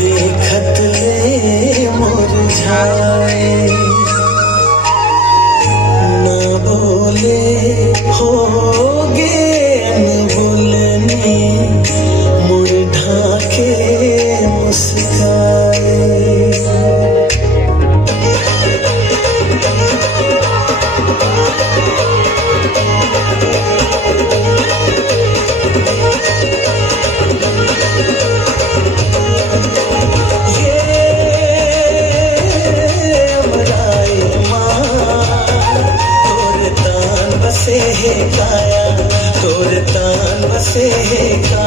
देखत ले मुरझाए ना बोले होगे अनबोलनी मुड़ ढाके मुस्काए बसे है काया तोर तान बसे है का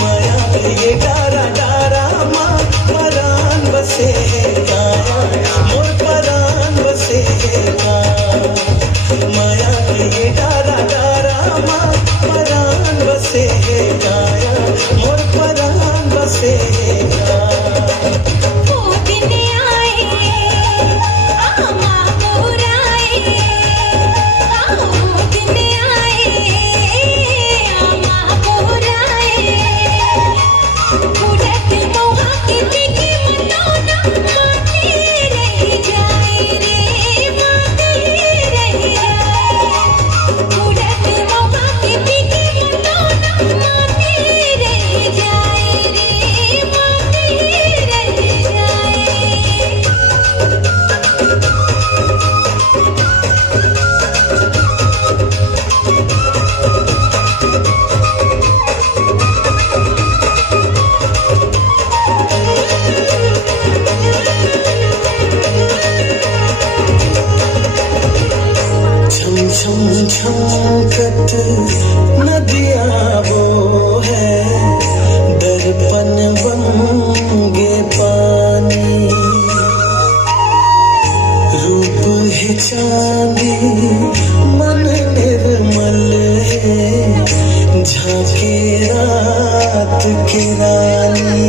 माया ये डारा डारा माँ परान बसे है काया मोर परान बसे है का माया ये डारा डारा माँ परान बसे है काया मोर परान बसे है का छमछमकत नदिया वो है दर्पण बंगे पानी रूप है चांदी मन निर्मल है झांके रात की रानी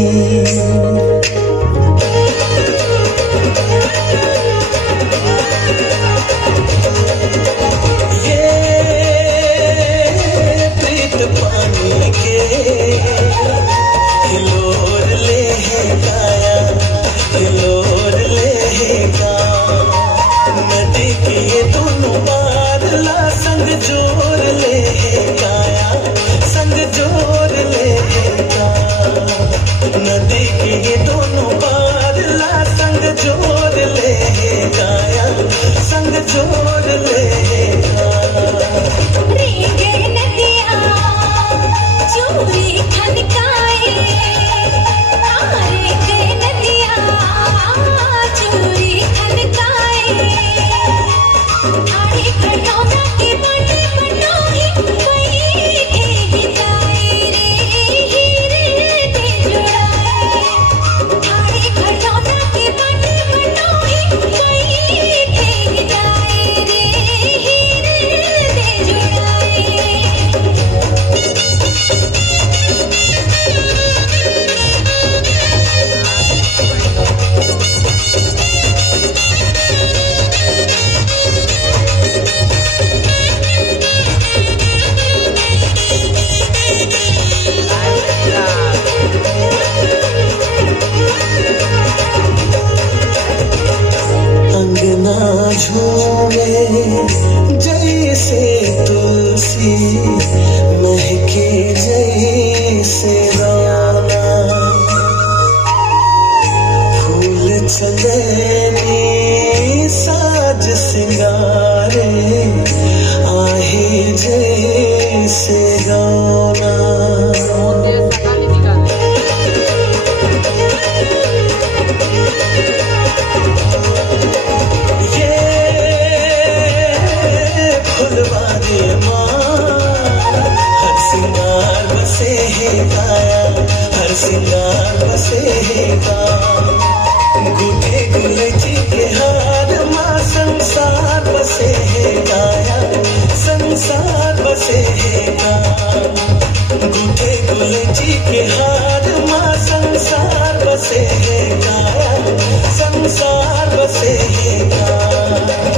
हिलोर ले है काया हिलोर ले है का नदी के ये दोनों बादला संग जोर ले है काया संग जोर ले है का नदी के ये दोनों बादला संग जोर ले है काया संग जोर ले है का चूरी खनकाए आरे के नदिया चूरी खनकाए आड़े खड़ौना के बने बनोही कोई हिताए रे हीरे दे जुड़ाए आड़े खड़ौना के बने बनोही कोई हिताए रे हीरे दे जुड़ाए अंगना झूमे जैसे तुलसी महके जैसे राना फूल चंदनी साज सिंगारे आहे जैसे गाना हर सिंगार बसे है का गुटे गुलची के हार माँ संसार बसे है काया संसार बसे है का गुटे गुलची के हार माँ संसार बसे है काया संसार बसे है का